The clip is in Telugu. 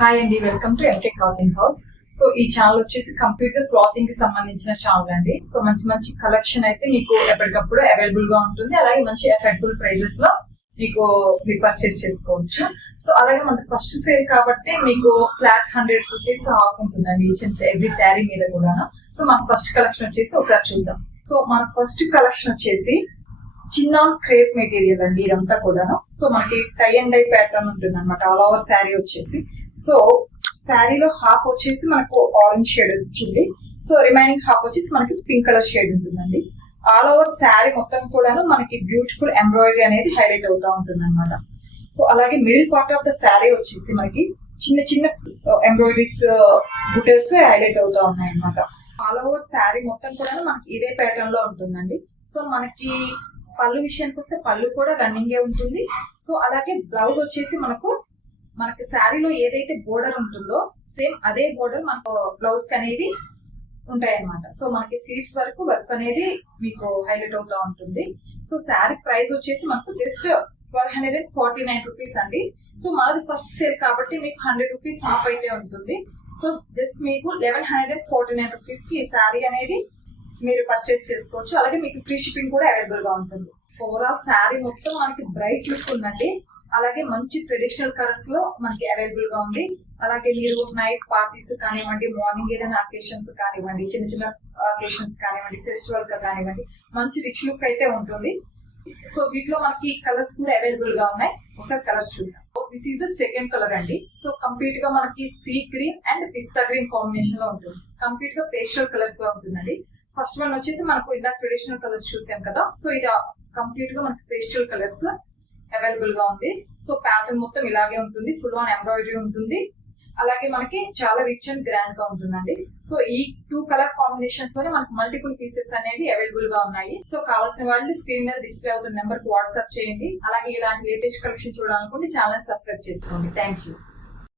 హాయ్ అండి, welcome to MK clothing house. So ఈ ఛానల్ వచ్చేసి కంప్యూటర్ క్లాతింగ్ కి సంబంధించిన ఛానల్ అండి. సో మంచి మంచి కలెక్షన్ అయితే మీకు ఎప్పటికప్పుడు అవైలబుల్ గా ఉంటుంది. అలాగే మంచి అఫోర్డబుల్ ప్రైజెస్ లో మీకు పర్చేస్ చేసుకోవచ్చు. సో అలాగే మన ఫస్ట్ సేల్ కాబట్టి మీకు ఫ్లాట్ 100 రూపీస్ ఆఫ్ ఉంటుందండి ఎవ్రీ శారీ మీద కూడా. సో మన ఫస్ట్ కలెక్షన్ వచ్చేసి ఒకసారి చూద్దాం. సో మన ఫస్ట్ కలెక్షన్ వచ్చేసి చిన్న క్రేప్ మెటీరియల్ అండి ఇదంతా కూడా. సో మనకి టై అండ్ డై ప్యాటర్న్ ఉంటుంది అనమాట ఆల్ ఓవర్ శారీ వచ్చేసి. సో శారీలో హాఫ్ వచ్చేసి మనకు ఆరెంజ్ షేడ్ వచ్చింది. సో రిమైనింగ్ హాఫ్ వచ్చేసి మనకి పింక్ కలర్ షేడ్ ఉంటుందండి. ఆల్ ఓవర్ శారీ మొత్తం కూడా మనకి బ్యూటిఫుల్ ఎంబ్రాయిడరీ అనేది హైలైట్ అవుతా ఉంటుంది అనమాట. సో అలాగే middle part of the sari వచ్చేసి మనకి చిన్న చిన్న ఎంబ్రాయిడరీస్ బుటల్స్ హైలైట్ అవుతా ఉన్నాయి అనమాట. ఆల్ ఓవర్ శారీ మొత్తం కూడా మనకి ఇదే ప్యాటర్న్ లో ఉంటుందండి. సో మనకి పళ్ళు విషయానికి వస్తే పళ్ళు కూడా రన్నింగ్ ఉంటుంది. సో అలాగే బ్లౌజ్ వచ్చేసి మనకి శారీలో ఏదైతే బోర్డర్ ఉంటుందో సేమ్ అదే బోర్డర్ మనకు బ్లౌజ్ కి అనేవి ఉంటాయన్నమాట. సో మనకి స్లీవ్స్ వరకు వర్క్ అనేది మీకు హైలైట్ అవుతా ఉంటుంది. సో శారీ ప్రైస్ వచ్చేసి మనకు జస్ట్ 1249 రూపీస్ అండి. సో మనది ఫస్ట్ సేల్ కాబట్టి మీకు 100 రూపీస్ ఆఫ్ అయితే ఉంటుంది. సో జస్ట్ మీకు 1149 రూపీస్ కి ఈ శారీ అనేది మీరు పర్చేస్ చేసుకోవచ్చు. అలాగే మీకు ఫ్రీ షిప్పింగ్ కూడా అవైలబుల్ గా ఉంటుంది. ఓవరాల్ శారీ మొత్తం మనకి బ్రైట్ లుక్ ఉందండి. అలాగే మంచి ట్రెడిషనల్ కలర్స్ లో మనకి అవైలబుల్ గా ఉంది. అలాగే మీరు నైట్ పార్టీస్ కానివ్వండి, మార్నింగ్ ఏదైనా అకేషన్స్ కానివ్వండి, చిన్న చిన్న అకేషన్స్ కానివ్వండి, ఫెస్టివల్ గా కానివ్వండి, మంచి రిచ్ లుక్ అయితే ఉంటుంది. సో వీటిలో మనకి కలర్స్ కూడా అవైలబుల్ గా ఉన్నాయి. ఒకసారి కలర్స్ చూద్దాం. This is the second colour అండి. సో కంప్లీట్ గా మనకి sea green and pista green combination లో ఉంటుంది. కంప్లీట్ గా పేస్టల్ కలర్స్ లో ఉంటుందండి. ఫస్ట్ వన్ వచ్చేసి మనకు ఇందాక ట్రెడిషనల్ కలర్స్ చూసాం కదా. సో ఇది కంప్లీట్ గా మనకి పేస్టల్ కలర్స్ అవైలబుల్ గా ఉంది. సో ప్యాటర్న్ మొత్తం ఇలాగే ఉంటుంది. ఫుల్ ఆన్ ఎంబ్రాయిడరీ ఉంటుంది. అలాగే మనకి చాలా రిచ్ అండ్ గ్రాండ్ గా ఉంటుందండి. సో ఈ 2 కలర్ కాంబినేషన్స్ లోనే మనకి మల్టిపుల్ పీసెస్ అనేవి అవైలబుల్ గా ఉన్నాయి. సో కావాల్సిన వాళ్ళు స్క్రీన్ మీద డిస్ప్లే అవుతున్న నెంబర్ కి వాట్సాప్ చేయండి. అలాగే ఇలాంటి లేటెస్ట్ కలెక్షన్ చూడాలనుకుంటే ఛానల్ సబ్స్క్రైబ్ చేసుకోండి. Thank you.